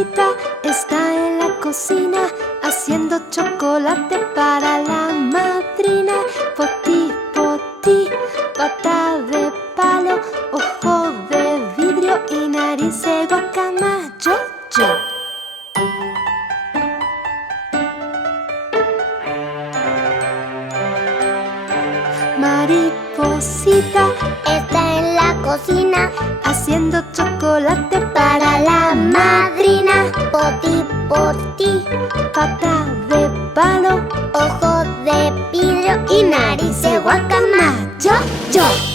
Mariposita está en la cocina haciendo chocolate para la madrina. Poti, poti, pata de palo, ojo de vidrio y nariz de guacamayo. Mariposita Está en la cocina haciendo chocolate para la madrina. Poti, poti, pata de palo, ojo de vidrio y nariz de guacamayo. yo.